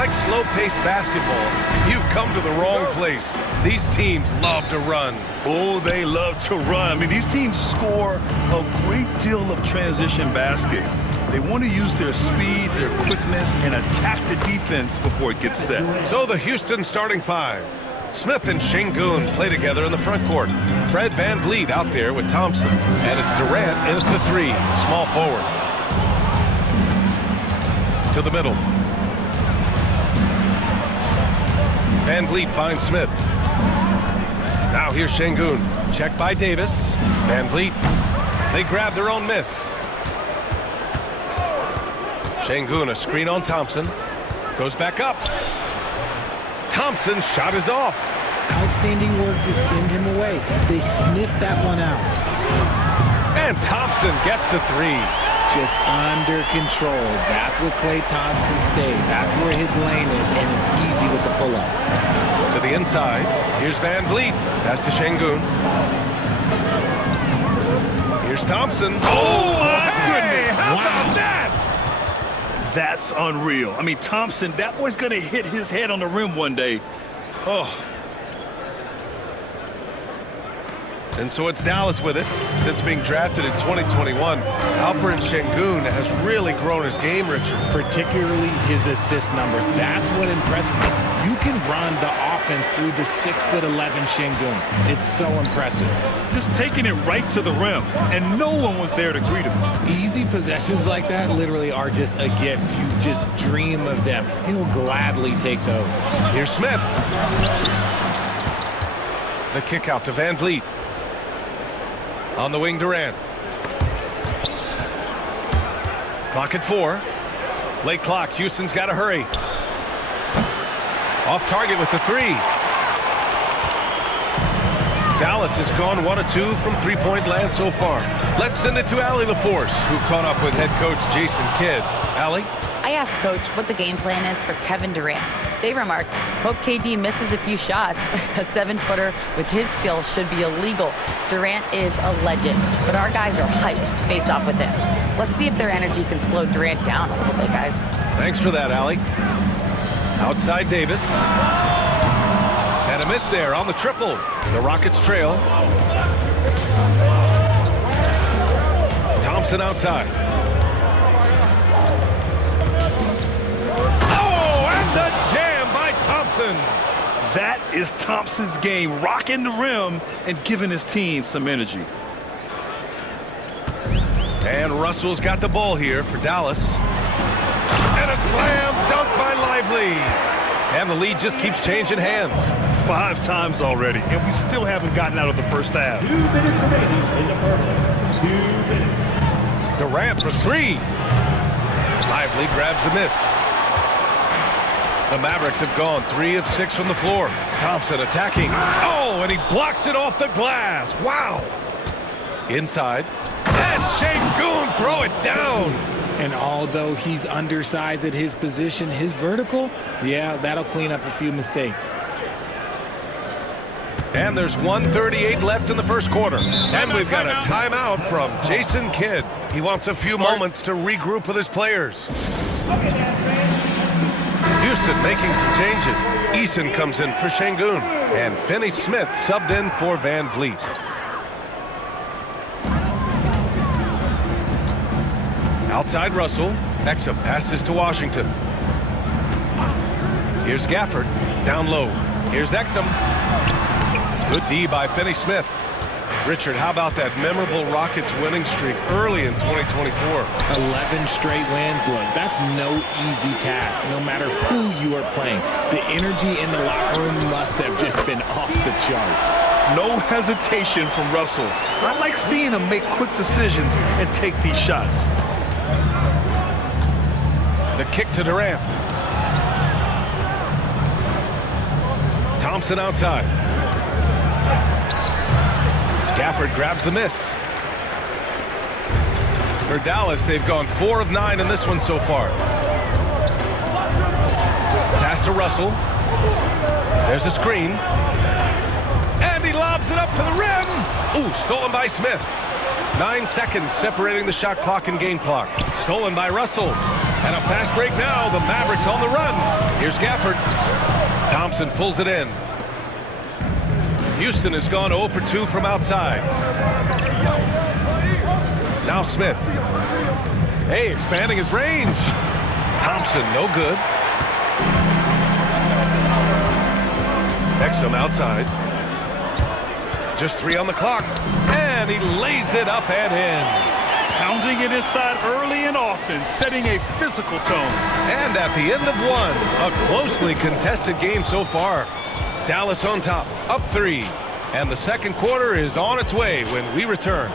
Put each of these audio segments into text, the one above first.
like slow-paced basketball, you've come to the wrong place. These teams love to run. Oh, they love to run. I mean, these teams score a great deal of transition baskets. They want to use their speed, their quickness, and attack the defense before it gets set. So the Houston starting five. Smith and Şengün play together in the front court. Fred VanVleet out there with Thompson. And it's Durant in at the three, small forward. To the middle. VanVleet finds Smith. Now here's Şengün. Check by Davis. VanVleet. They grab their own miss. Şengün, a screen on Thompson. Goes back up. Thompson's shot is off. Outstanding work to send him away. They sniffed that one out. And Thompson gets a three. Just under control. That's where Klay Thompson stays. That's where his lane is, and it's easy with the pull-up. To the inside. Here's VanVleet. Pass to Şengün. Here's Thompson. Oh, my goodness. How about that? That's unreal. I mean, Thompson, that boy's going to hit his head on the rim one day. Oh. And so it's Dallas with it. Since being drafted in 2021, Alperen Şengün has really grown his game, Richard. Particularly his assist numbers. That's what impresses me. You can run the offense through the 6'11" Şengün. It's so impressive. Just taking it right to the rim, and no one was there to greet him. Easy possessions like that literally are just a gift. You just dream of them. He'll gladly take those. Here's Smith. The kick out to VanVleet. On the wing, Durant. Clock at 4. Late clock. Houston's got to hurry. Off target with the three. Dallas has gone 1 of 2 from three-point land so far. Let's send it to Allie LaForce, who caught up with head coach Jason Kidd. Allie? I asked Coach what the game plan is for Kevin Durant. They remarked, hope KD misses a few shots. A 7-footer with his skill should be illegal. Durant is a legend, but our guys are hyped to face off with him. Let's see if their energy can slow Durant down a little bit, guys. Thanks for that, Allie. Outside Davis. And a miss there on the triple. The Rockets trail. Thompson outside. The jam by Thompson. That is Thompson's game, rocking the rim and giving his team some energy. And Russell's got the ball here for Dallas. And a slam dunk by Lively. And the lead just keeps changing hands. 5 times already, and we still haven't gotten out of the first half. 2 minutes remaining in the first. 2 minutes. Durant for 3. Lively grabs a miss. The Mavericks have gone 3 of 6 from the floor. Thompson attacking. Oh, and he blocks it off the glass. Wow. Inside. And Şengün throw it down. And although he's undersized at his position, his vertical, yeah, that'll clean up a few mistakes. And there's 1:38 left in the first quarter. And we've got a timeout from Jason Kidd. He wants a few moments to regroup with his players. Houston making some changes. Eason comes in for Şengün. And Finney Smith subbed in for VanVleet. Outside Russell. Exum passes to Washington. Here's Gafford. Down low. Here's Exum. Good D by Finney Smith. Richard, how about that memorable Rockets winning streak early in 2024? 11 straight wins. Look, that's no easy task, no matter who you are playing. The energy in the locker room must have just been off the charts. No hesitation from Russell. I like seeing him make quick decisions and take these shots. The kick to Durant. Thompson outside. Gafford grabs the miss. For Dallas, they've gone 4 of 9 in this one so far. Pass to Russell. There's a screen. And he lobs it up to the rim. Ooh, stolen by Smith. 9 seconds separating the shot clock and game clock. Stolen by Russell. And a fast break now. The Mavericks on the run. Here's Gafford. Thompson pulls it in. Houston has gone 0 for 2 from outside. Now Smith. Hey, expanding his range. Thompson, no good. Exum outside. Just 3 on the clock. And he lays it up and in. Pounding it inside early and often, setting a physical tone. And at the end of 1, a closely contested game so far. Dallas on top, up 3. And the second quarter is on its way when we return.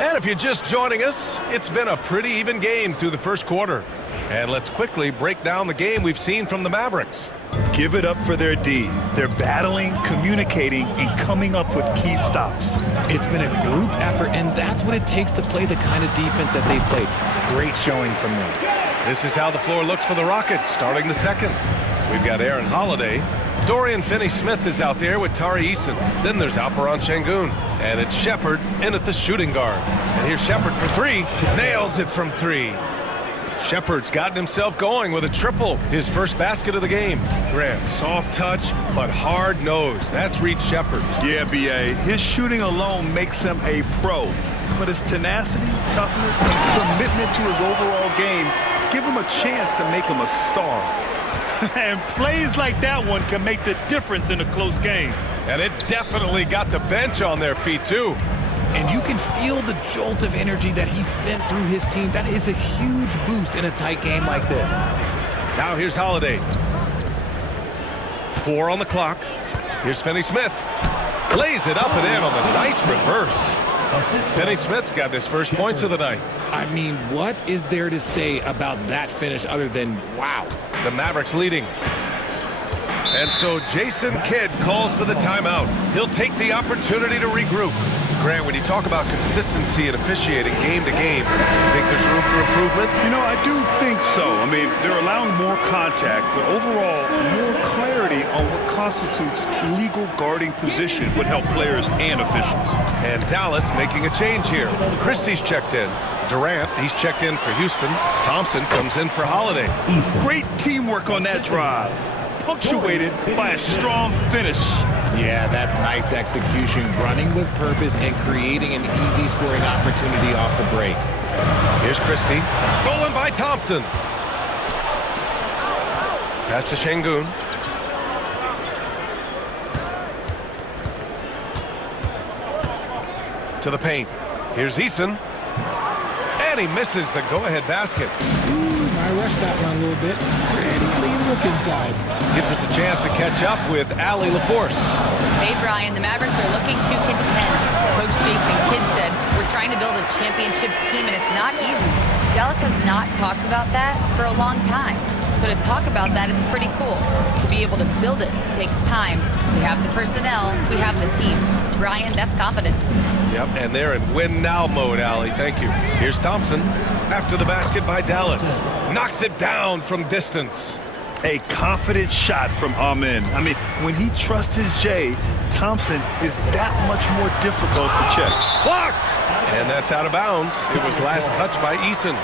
And if you're just joining us, it's been a pretty even game through the first quarter. And let's quickly break down the game we've seen from the Mavericks. Give it up for their D. They're battling, communicating, and coming up with key stops. It's been a group effort, and that's what it takes to play the kind of defense that they've played. Great showing from them. This is how the floor looks for the Rockets starting the second. We've got Aaron Holiday. Dorian Finney-Smith is out there with Tari Eason. Then there's Alperon Şengün. And it's Shepherd in at the shooting guard. And here's Shepherd for 3. Nails it from 3. Shepherd's gotten himself going with a triple. His first basket of the game. Grant, soft touch, but hard-nosed. That's Reed Shepherd. Yeah, B.A. His shooting alone makes him a pro. But his tenacity, toughness, and commitment to his overall game give him a chance to make him a star. And plays like that one can make the difference in a close game. And it definitely got the bench on their feet, too. And you can feel the jolt of energy that he sent through his team. That is a huge boost in a tight game like this. Now here's Holiday. 4 on the clock. Here's Finney-Smith. Lays it up and in on the nice reverse. Finney-Smith's got his first points of the night. I mean, what is there to say about that finish other than wow? The Mavericks leading. And so Jason Kidd calls for the timeout. He'll take the opportunity to regroup. Grant, when you talk about consistency and officiating game to game, you think there's room for improvement? You know, I do think so. I mean, they're allowing more contact, but overall, more clarity on what constitutes legal guarding position would help players and officials. And Dallas making a change here. Christie's checked in. Durant, he's checked in for Houston. Thompson comes in for Holiday. Great teamwork on that drive, punctuated by a strong finish. Yeah, that's nice execution, running with purpose and creating an easy scoring opportunity off the break. Here's Christie, stolen by Thompson. Pass to Şengün. To the paint. Here's Eason. And he misses the go-ahead basket. I rushed that one a little bit. Pretty clean look inside. Gives us a chance to catch up with Allie LaForce. Hey, Brian, the Mavericks are looking to contend. Coach Jason Kidd said, we're trying to build a championship team, and it's not easy. Dallas has not talked about that for a long time. So to talk about that, it's pretty cool. To be able to build it takes time. We have the personnel, we have the team. Brian, that's confidence. Yep, and they're in win-now mode, Allie. Thank you. Here's Thompson after the basket by Dallas. Knocks it down from distance. A confident shot from Amin. I mean, when he trusts his J, Thompson is that much more difficult to check. Blocked! And that's out of bounds. It was last touched by Eason.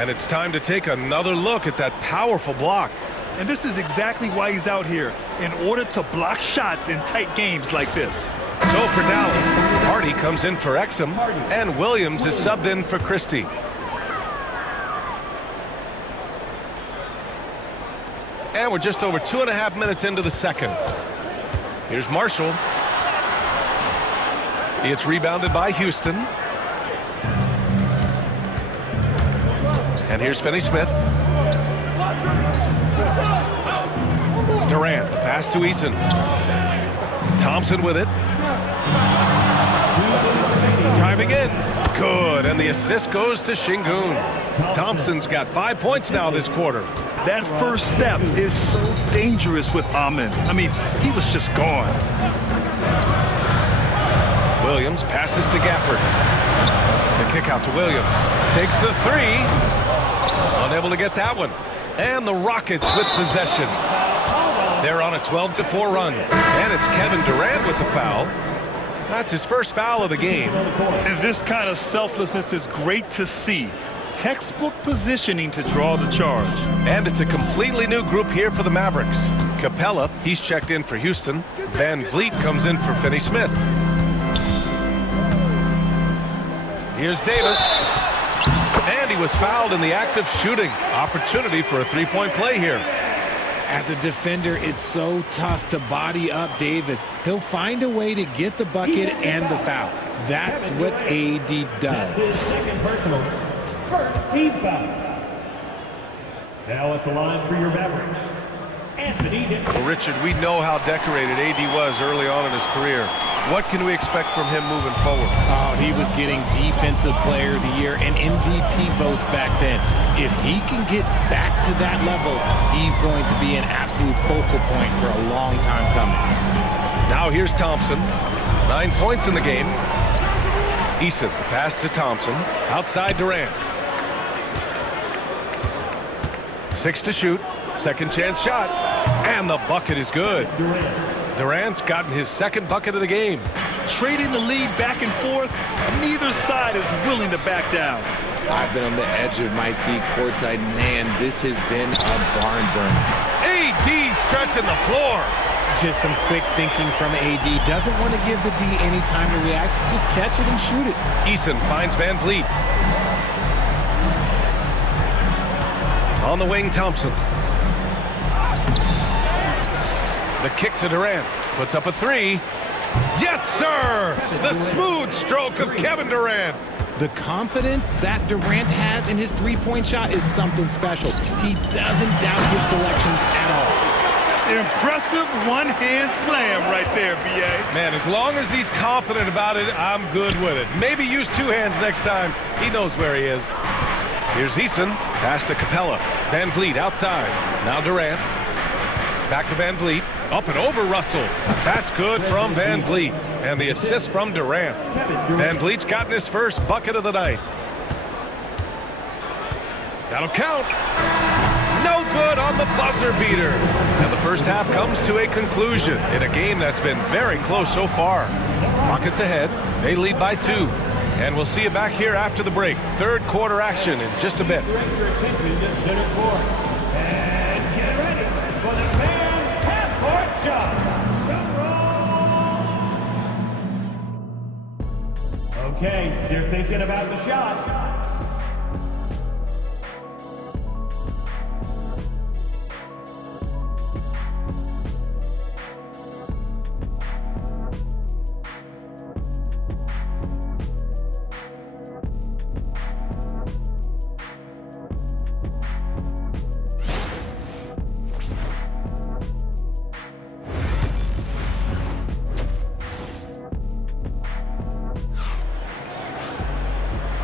And it's time to take another look at that powerful block. And this is exactly why he's out here, in order to block shots in tight games like this. So for Dallas, Hardy comes in for Exum, and Williams is subbed in for Christie. And we're just over 2.5 minutes into the second. Here's Marshall. It's rebounded by Houston. And here's Finney-Smith. Durant, the pass to Eason. Thompson with it. Driving in. Good, and the assist goes to Şengün. Thompson's got 5 points now this quarter. That first step is so dangerous with Amin. I mean, he was just gone. Williams passes to Gafford. The kick out to Williams. Takes the 3. Unable to get that one. And the Rockets with possession. They're on a 12-4 run. And it's Kevin Durant with the foul. That's his first foul of the game. And this kind of selflessness is great to see. Textbook positioning to draw the charge. And it's a completely new group here for the Mavericks. Capella, he's checked in for Houston. Van Vliet comes in for Finney Smith. Here's Davis. And he was fouled in the act of shooting. Opportunity for a three-point play here. As a defender, it's so tough to body up Davis. He'll find a way to get the bucket and the foul. That's what AD does. That's his second personal. First team foul. Now at the line for your Mavericks, Anthony Density. Well, Richard, we know how decorated AD was early on in his career. What can we expect from him moving forward? Oh, he was getting Defensive Player of the Year and MVP votes back then. If he can get back to that level, he's going to be an absolute focal point for a long time coming. Now here's Thompson. 9 points in the game. Eason, pass to Thompson. Outside Durant. 6 to shoot. Second chance shot. And the bucket is good. Durant's gotten his second bucket of the game. Trading the lead back and forth, neither side is willing to back down. I've been on the edge of my seat courtside. Man, this has been a barn burner. AD stretching the floor. Just some quick thinking from AD. Doesn't want to give the D any time to react. Just catch it and shoot it. Eason finds Van Vliet. On the wing, Thompson. The kick to Durant. Puts up a three. Yes, sir! The smooth stroke of Kevin Durant. The confidence that Durant has in his three-point shot is something special. He doesn't doubt his selections at all. Impressive one-hand slam right there, B.A. Man, as long as he's confident about it, I'm good with it. Maybe use two hands next time. He knows where he is. Here's Eason. Pass to Capella. Van Vliet outside. Now Durant. Back to Van Vliet. Up and over Russell. That's good from Van Vliet. And the assist from Durant. Van Vliet's gotten his first bucket of the night. That'll count. No good on the buzzer beater. And the first half comes to a conclusion in a game that's been very close so far. Rockets ahead. They lead by 2. And we'll see you back here after the break. Third quarter action in just a bit. Okay, you're thinking about the shot.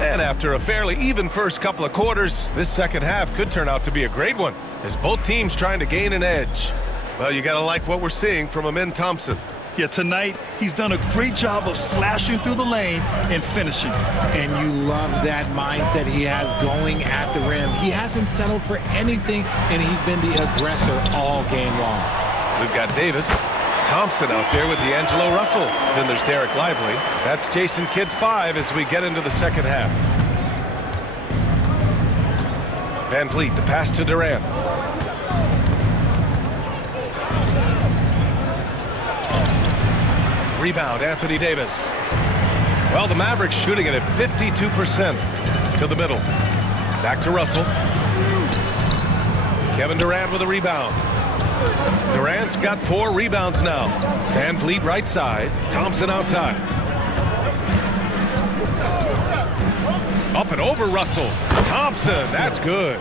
And after a fairly even first couple of quarters, this second half could turn out to be a great one, as both teams trying to gain an edge. Well, you got to like what we're seeing from Amin Thompson. Yeah, tonight, he's done a great job of slashing through the lane and finishing. And you love that mindset he has going at the rim. He hasn't settled for anything, and he's been the aggressor all game long. We've got Davis. Thompson out there with D'Angelo Russell. Then there's Derek Lively. That's Jason Kidd's 5 as we get into the second half. Van Vliet, the pass to Durant. Rebound, Anthony Davis. Well, the Mavericks shooting it at 52% to the middle. Back to Russell. Kevin Durant with a rebound. Durant's got 4 rebounds now. Van Vliet right side. Thompson outside. Up and over Russell. Thompson, that's good.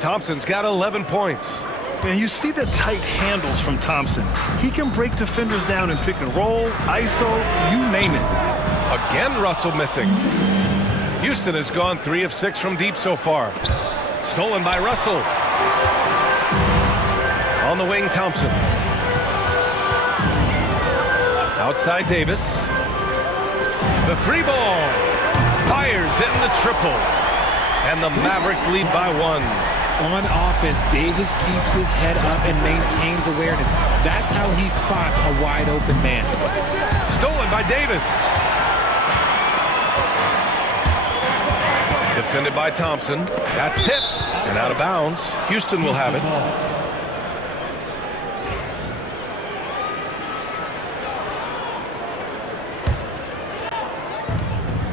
Thompson's got 11 points. And you see the tight handles from Thompson. He can break defenders down in pick and roll, ISO, you name it. Again, Russell missing. Houston has gone 3 of 6 from deep so far. Stolen by Russell. On the wing, Thompson. Outside Davis. The 3-ball. Fires in the triple. And the Mavericks lead by 1. On offense, Davis keeps his head up and maintains awareness. That's how he spots a wide open man. Stolen by Davis. Defended by Thompson. That's tipped and out of bounds. Houston will have it.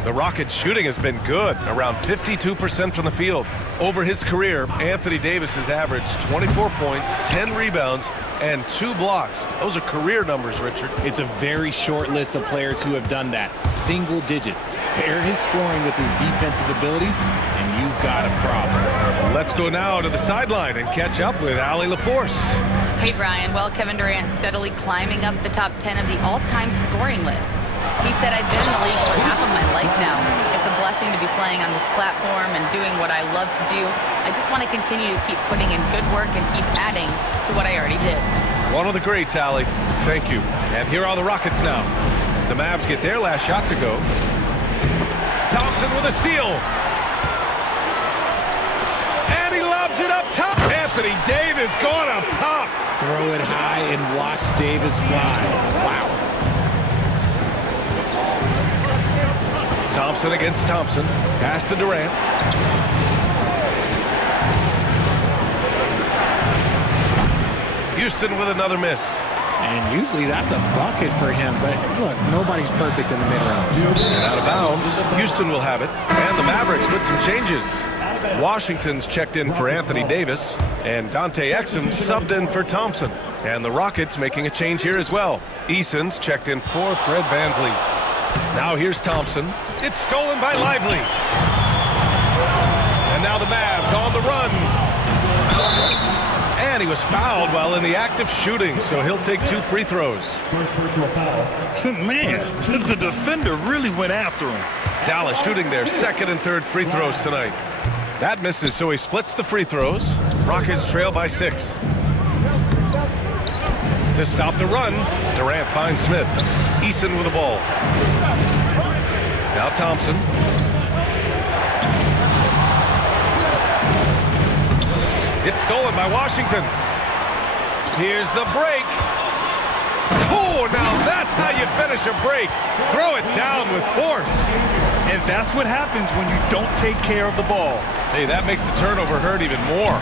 The Rockets' shooting has been good, around 52% from the field. Over his career, Anthony Davis has averaged 24 points, 10 rebounds, and 2 blocks. Those are career numbers, Richard. It's a very short list of players who have done that. Single digits. Pair his scoring with his defensive abilities, and you've got a problem. Let's go now to the sideline and catch up with Allie LaForce. Hey, Brian. Well, Kevin Durant steadily climbing up the top 10 of the all-time scoring list. He said, I've been in the league for half of my life now. It's a blessing to be playing on this platform and doing what I love to do. I just want to continue to keep putting in good work and keep adding to what I already did. One of the greats, Allie. Thank you. And here are the Rockets now. The Mavs get their last shot to go. Thompson with a steal. And he lobs it up top. Anthony Davis going up top. Throw it high and watch Davis fly. Wow. Thompson against Thompson. Pass to Durant. Houston with another miss. And usually that's a bucket for him, but look, nobody's perfect in the mid-range. And out of bounds, Houston will have it. And the Mavericks with some changes. Washington's checked in for Anthony Davis, and Dante Exum subbed in for Thompson. And the Rockets making a change here as well. Eason's checked in for Fred VanVleet. Now here's Thompson. It's stolen by Lively. And now the Mavs on the run. And he was fouled while in the act of shooting, so he'll take 2 free throws. First personal foul. Man, the defender really went after him. Dallas shooting their second and third free throws tonight. That misses, so he splits the free throws. Rockets trail by 6. To stop the run, Durant finds Smith. Eason with the ball. Now Thompson. It's stolen by Washington. Here's the break. Oh, now that's how you finish a break. Throw it down with force. And that's what happens when you don't take care of the ball. Hey, that makes the turnover hurt even more.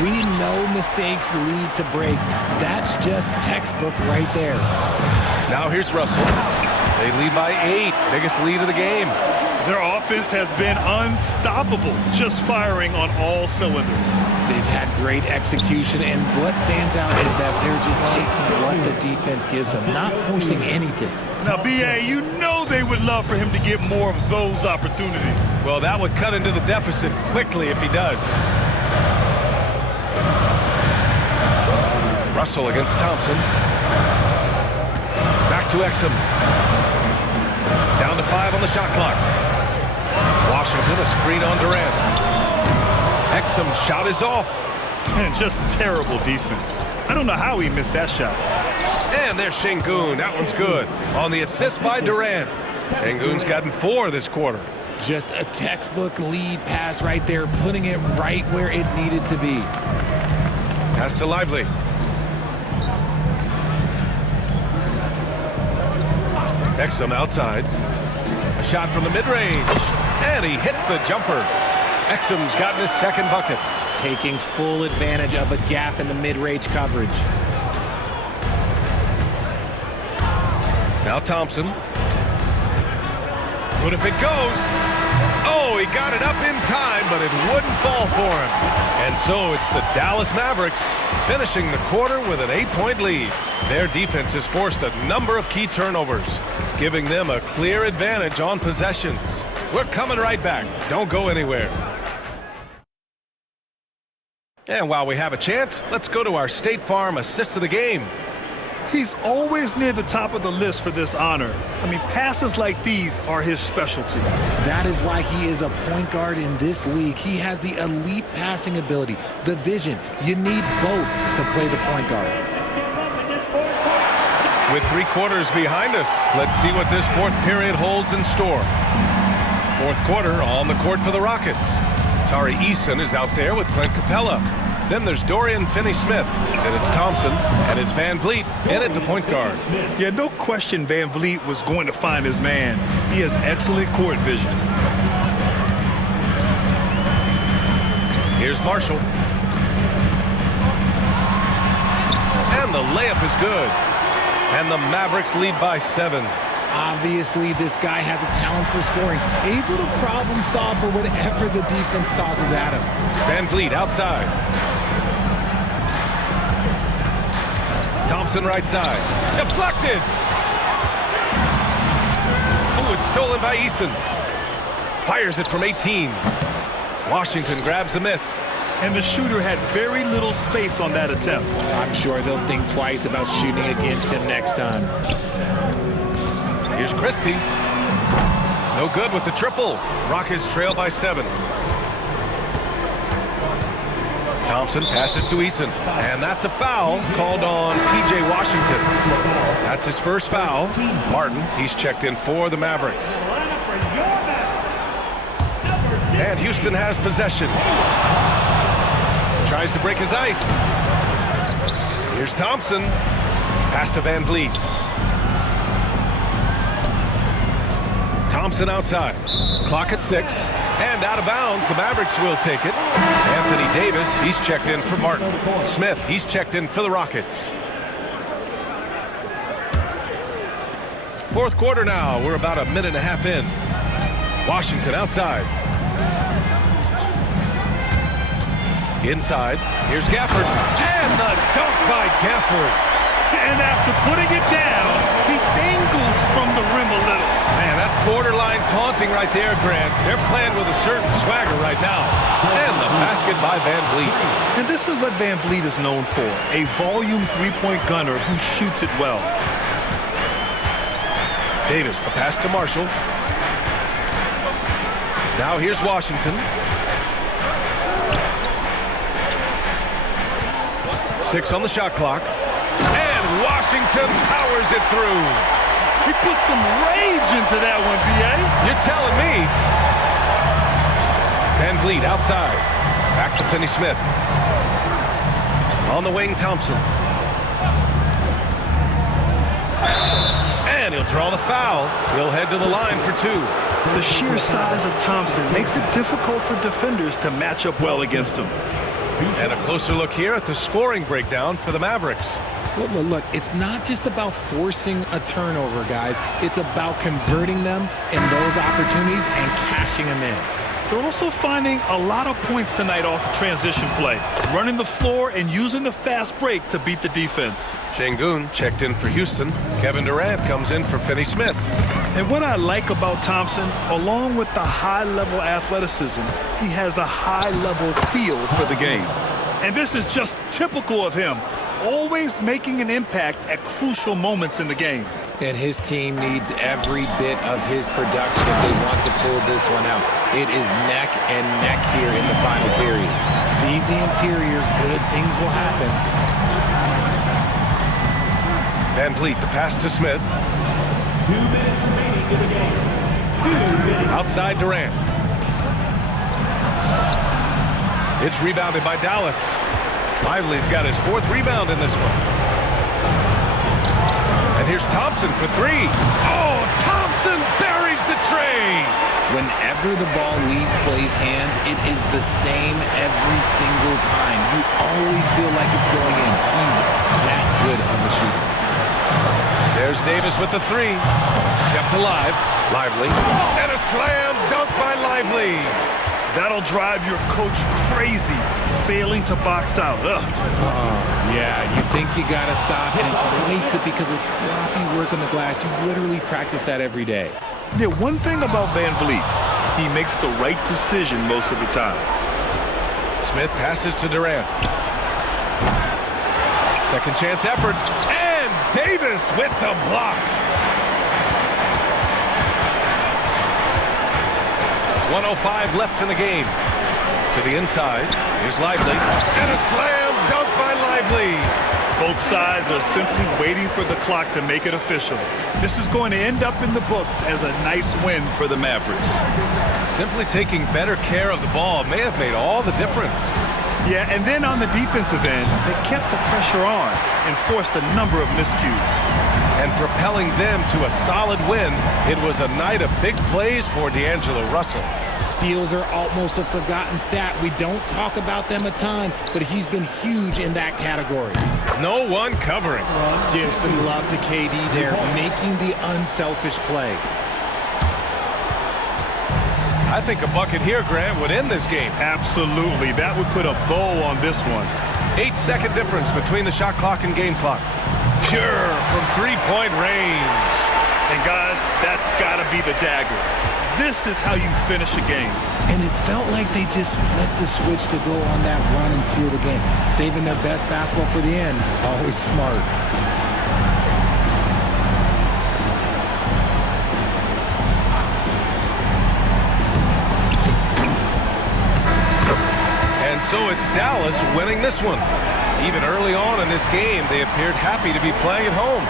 We know mistakes lead to breaks. That's just textbook right there. Now here's Russell. They lead by 8. Biggest lead of the game. Their offense has been unstoppable, just firing on all cylinders. They've had great execution, and what stands out is that they're just taking what the defense gives them, not forcing anything. Now, B.A., you know they would love for him to get more of those opportunities. Well, that would cut into the deficit quickly if he does. Russell against Thompson. Back to Exum. Down to 5 on the shot clock. Washington, a screen on Durant. Exum's shot is off. And just terrible defense. I don't know how he missed that shot. And there's Şengün. That one's good. On the assist by Durant. Şengün's gotten 4 this quarter. Just a textbook lead pass right there, putting it right where it needed to be. Pass to Lively. Exum outside. A shot from the mid-range. And he hits the jumper. Exum's gotten his second bucket. Taking full advantage of a gap in the mid-range coverage. Now Thompson. What if it goes? Oh, he got it up in time, but it wouldn't fall for him. And so it's the Dallas Mavericks finishing the quarter with an 8-point lead. Their defense has forced a number of key turnovers, giving them a clear advantage on possessions. We're coming right back. Don't go anywhere. And while we have a chance, let's go to our State Farm assist of the game. He's always near the top of the list for this honor. I mean, passes like these are his specialty. That is why he is a point guard in this league. He has the elite passing ability, the vision. You need both to play the point guard. With 3 quarters behind us, let's see what this 4th period holds in store. 4th quarter on the court for the Rockets. Tari Eason is out there with Clint Capella. Then there's Dorian Finney-Smith. Then it's Thompson, and it's Van Vliet in at the point guard. Yeah, no question Van Vliet was going to find his man. He has excellent court vision. Here's Marshall. And the layup is good. And the Mavericks lead by 7. Obviously, this guy has a talent for scoring, able to problem solve for whatever the defense tosses at him. Van Vliet outside. Thompson right side. Deflected. Oh, it's stolen by Eason. Fires it from 18. Washington grabs the miss. And the shooter had very little space on that attempt. I'm sure they'll think twice about shooting against him next time. Here's Christie. No good with the triple. Rockets trail by 7. Thompson passes to Eason. And that's a foul called on P.J. Washington. That's his first foul. Martin, he's checked in for the Mavericks. And Houston has possession. Tries to break his ice. Here's Thompson. Pass to Van Vliet. Thompson outside. Clock at 6. And out of bounds, the Mavericks will take it. Anthony Davis, he's checked in for Martin. Smith, he's checked in for the Rockets. Fourth quarter now. We're about a minute and a half in. Washington outside. Inside. Here's Gafford. And the dunk by Gafford. And after putting it down, he dangles from the rim a little. Man, that's borderline taunting right there, Grant. They're playing with a certain swagger right now. And the basket by Van Vliet. And this is what Van Vliet is known for, a volume three-point gunner who shoots it well. Davis, the pass to Marshall. Now here's Washington. 6 on the shot clock. And Washington powers it through. He put some rage into that one, B.A. You're telling me. Van Vliet outside. Back to Finney-Smith. On the wing, Thompson. And he'll draw the foul. He'll head to the line for 2. The sheer size of Thompson makes it difficult for defenders to match up well against him. And a closer look here at the scoring breakdown for the Mavericks. Well, look, it's not just about forcing a turnover, guys. It's about converting them in those opportunities and cashing them in. They're also finding a lot of points tonight off of transition play, running the floor and using the fast break to beat the defense. Şengün checked in for Houston. Kevin Durant comes in for Finney-Smith. And what I like about Thompson, along with the high-level athleticism, he has a high-level feel for the game. And this is just typical of him, always making an impact at crucial moments in the game. And his team needs every bit of his production if they want to pull this one out. It is neck and neck here in the final period. Feed the interior, good things will happen. Van Vliet, the pass to Smith. 2 minutes remaining in the game. 2 minutes. Outside Durant. It's rebounded by Dallas. Lively's got his 4th rebound in this one. And here's Thompson for 3. Oh, Thompson buries the tray. Whenever the ball leaves Clay's hands, it is the same every single time. You always feel like it's going in. He's that good of a shooter. There's Davis with the 3. Kept alive. Lively. And a slam dunk by Lively. That'll drive your coach crazy, failing to box out. Yeah, you think you got to stop, and it's wasted because of sloppy work on the glass. You literally practice that every day. Yeah, one thing about Van Vliet, he makes the right decision most of the time. Smith passes to Durant. Second chance effort. And Davis with the block. 1:05 left in the game. To the inside. Here's Lively. And a slam dunk by Lively. Both sides are simply waiting for the clock to make it official. This is going to end up in the books as a nice win for the Mavericks. Simply taking better care of the ball may have made all the difference. Yeah, and then on the defensive end, they kept the pressure on and forced a number of miscues. And propelling them to a solid win, it was a night of big plays for D'Angelo Russell. Steals are almost a forgotten stat. We don't talk about them a ton, but he's been huge in that category. No one covering. Give some love to KD there, making the unselfish play. I think a bucket here, Grant, would end this game. Absolutely. That would put a bow on this one. 8-second difference between the shot clock and game clock. Pure from three-point range. And guys, that's got to be the dagger. This is how you finish a game. And it felt like they just flipped the switch to go on that run and seal the game. Saving their best basketball for the end. Always smart. And so it's Dallas winning this one. Even early on in this game, they appeared happy to be playing at home.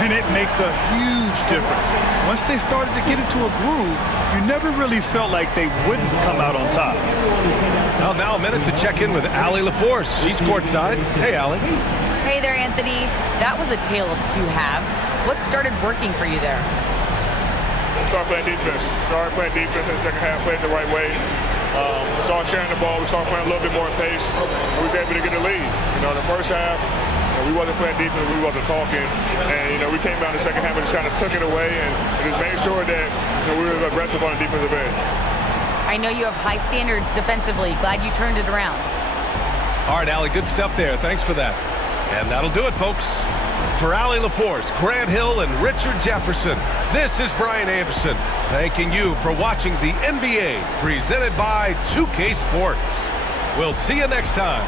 And it makes a huge difference. Once they started to get into a groove, you never really felt like they wouldn't come out on top. Well, now a minute to check in with Allie LaForce. She's courtside. Hey, Allie. Hey there, Anthony. That was a tale of two halves. What started working for you there? Started playing defense. Started playing defense in the second half, played the right way. Started sharing the ball. We started playing a little bit more at pace. We was able to get the lead. You know, in the first half, we wasn't playing defense, we wasn't talking. And, we came down the second half and just kind of took it away and just made sure that we were aggressive on the defensive end. I know you have high standards defensively. Glad you turned it around. All right, Allie, good stuff there. Thanks for that. And that'll do it, folks. For Allie LaForce, Grant Hill, and Richard Jefferson, this is Brian Anderson, thanking you for watching the NBA presented by 2K Sports. We'll see you next time.